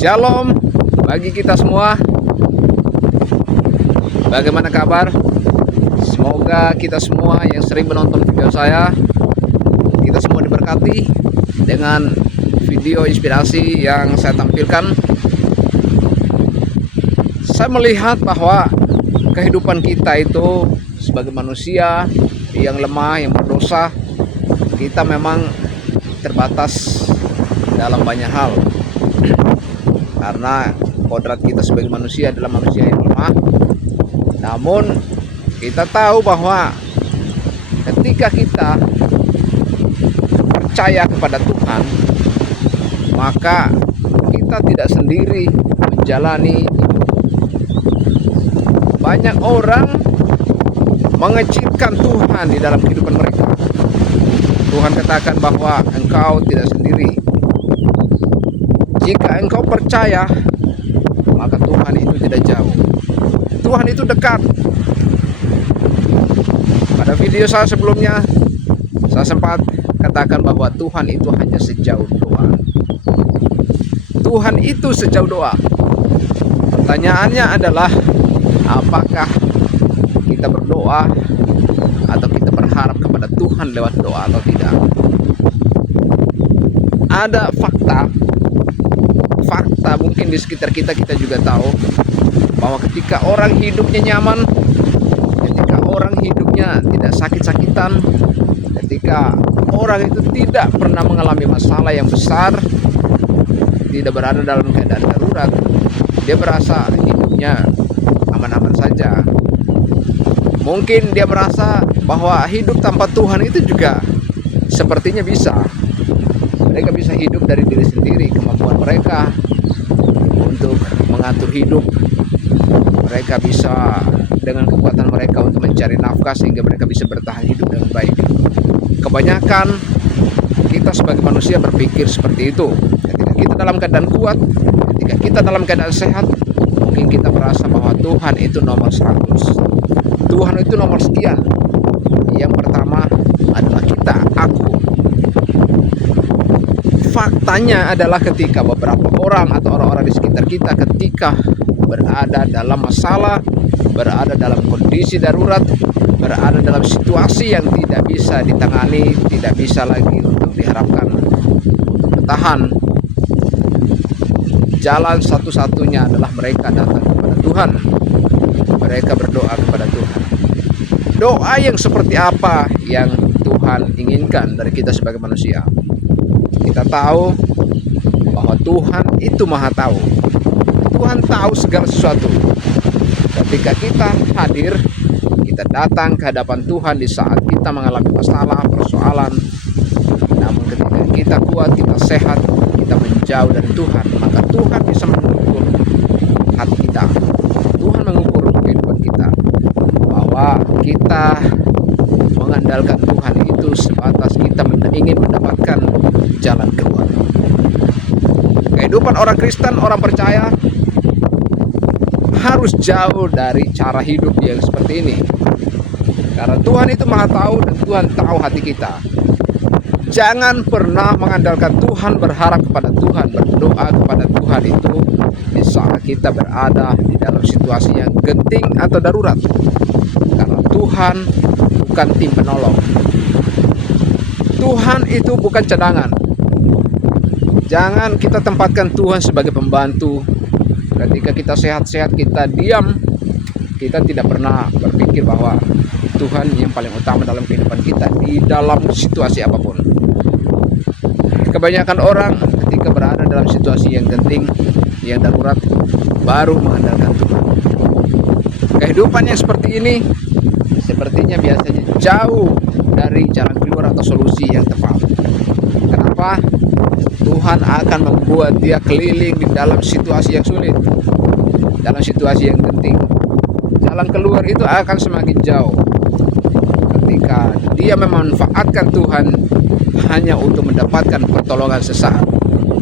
Shalom bagi kita semua. Bagaimana kabar? Semoga kita semua yang sering menonton video saya, kita semua diberkati dengan video inspirasi yang saya tampilkan. Saya melihat bahwa kehidupan kita itu sebagai manusia yang lemah, yang berdosa, kita memang terbatas dalam banyak hal. Karena kodrat kita sebagai manusia adalah manusia yang lemah. Namun kita tahu bahwa ketika kita percaya kepada Tuhan, maka kita tidak sendiri menjalani hidup. Banyak orang mengecilkan Tuhan di dalam kehidupan mereka. Tuhan katakan bahwa engkau tidak sendiri. Jika engkau percaya, maka Tuhan itu tidak jauh. Tuhan itu dekat. Pada video saya sebelumnya, saya sempat katakan bahwa Tuhan itu hanya sejauh doa. Tuhan itu sejauh doa. Pertanyaannya adalah, apakah kita berdoa atau kita berharap kepada Tuhan lewat doa atau tidak? Ada fakta mungkin di sekitar kita juga tahu bahwa ketika orang hidupnya nyaman, ketika orang hidupnya tidak sakit-sakitan, ketika orang itu tidak pernah mengalami masalah yang besar, tidak berada dalam keadaan darurat, dia merasa hidupnya aman-aman saja. Mungkin dia merasa bahwa hidup tanpa Tuhan itu juga sepertinya bisa. Mereka bisa hidup dari diri sendiri, kemampuan mereka untuk mengatur hidup. Mereka bisa dengan kekuatan mereka untuk mencari nafkah sehingga mereka bisa bertahan hidup dengan baik. Kebanyakan kita sebagai manusia berpikir seperti itu. Ketika kita dalam keadaan kuat, ketika kita dalam keadaan sehat, mungkin kita merasa bahwa Tuhan itu nomor 100. Tuhan itu nomor sekian. Yang pertama adalah kita, aku. Faktanya adalah ketika beberapa orang atau orang-orang di sekitar kita ketika berada dalam masalah, berada dalam kondisi darurat, berada dalam situasi yang tidak bisa ditangani, tidak bisa lagi untuk diharapkan untuk bertahan, jalan satu-satunya adalah mereka datang kepada Tuhan. Mereka berdoa kepada Tuhan. Doa yang seperti apa yang Tuhan inginkan dari kita sebagai manusia? Kita tahu bahwa Tuhan itu maha tahu. Tuhan tahu segala sesuatu. Ketika kita hadir, kita datang ke hadapan Tuhan di saat kita mengalami masalah, persoalan. Namun ketika kita kuat, kita sehat, kita menjauh dari Tuhan, maka Tuhan bisa mengukur hati kita. Tuhan mengukur kehidupan kita. Bahwa kita mengandalkan Tuhan itu sebatas kita ingin mendapatkan jalan keluar. Kehidupan orang Kristen, orang percaya harus jauh dari cara hidup yang seperti ini. Karena Tuhan itu maha tahu dan Tuhan tahu hati kita. Jangan pernah mengandalkan Tuhan, berharap kepada Tuhan, berdoa kepada Tuhan itu di saat kita berada di dalam situasi yang genting atau darurat. Karena Tuhan bukan tim penolong. Tuhan itu bukan cadangan. Jangan kita tempatkan Tuhan sebagai pembantu. Ketika kita sehat-sehat, kita diam, kita tidak pernah berpikir bahwa Tuhan yang paling utama dalam kehidupan kita di dalam situasi apapun. Kebanyakan orang ketika berada dalam situasi yang genting, yang darurat, baru mengandalkan Tuhan. Kehidupan yang seperti ini sepertinya biasanya jauh dari jalan keluar atau solusi yang tepat. Kenapa? Tuhan akan membuat dia keliling di dalam situasi yang sulit, dalam situasi yang genting. Jalan keluar itu akan semakin jauh ketika dia memanfaatkan Tuhan hanya untuk mendapatkan pertolongan sesaat.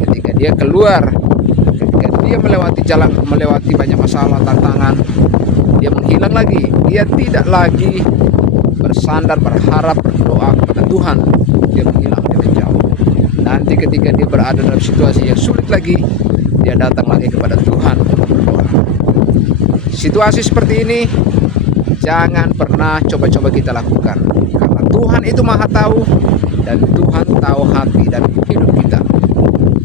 Ketika dia keluar, ketika dia melewati banyak masalah, tantangan, dia menghilang lagi. Dia tidak lagi bersandar, berharap, berdoa kepada Tuhan. Dia menghilang, dia menjauh. Nanti ketika dia berada dalam situasi yang sulit lagi, dia datang lagi kepada Tuhan untuk berdoa. Situasi seperti ini jangan pernah coba-coba kita lakukan, karena Tuhan itu maha tahu dan Tuhan tahu hati dan hidup kita.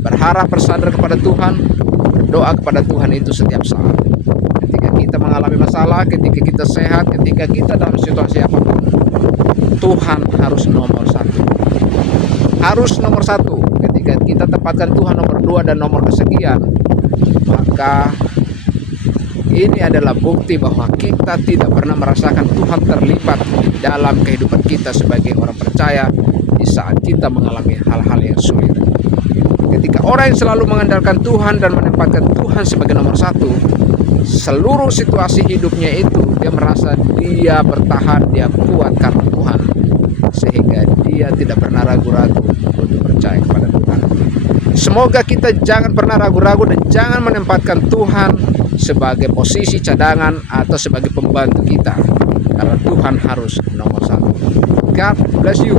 Berharap bersandar kepada Tuhan, berdoa kepada Tuhan itu setiap saat. Ketika kita mengalami masalah, ketika kita sehat, ketika kita dalam situasi apapun, Tuhan harus nomor satu. Harus nomor satu. Ketika kita tempatkan Tuhan nomor 2 dan nomor kesekian, maka ini adalah bukti bahwa kita tidak pernah merasakan Tuhan terlibat dalam kehidupan kita sebagai orang percaya di saat kita mengalami hal-hal yang sulit. Ketika orang yang selalu mengandalkan Tuhan dan menempatkan Tuhan sebagai nomor satu, seluruh situasi hidupnya itu dia merasa dia bertahan, dia kuat karena Tuhan, sehingga dia tidak pernah ragu-ragu untuk percaya kepada Tuhan. Semoga kita jangan pernah ragu-ragu dan jangan menempatkan Tuhan sebagai posisi cadangan atau sebagai pembantu kita, karena Tuhan harus nomor satu. God bless you.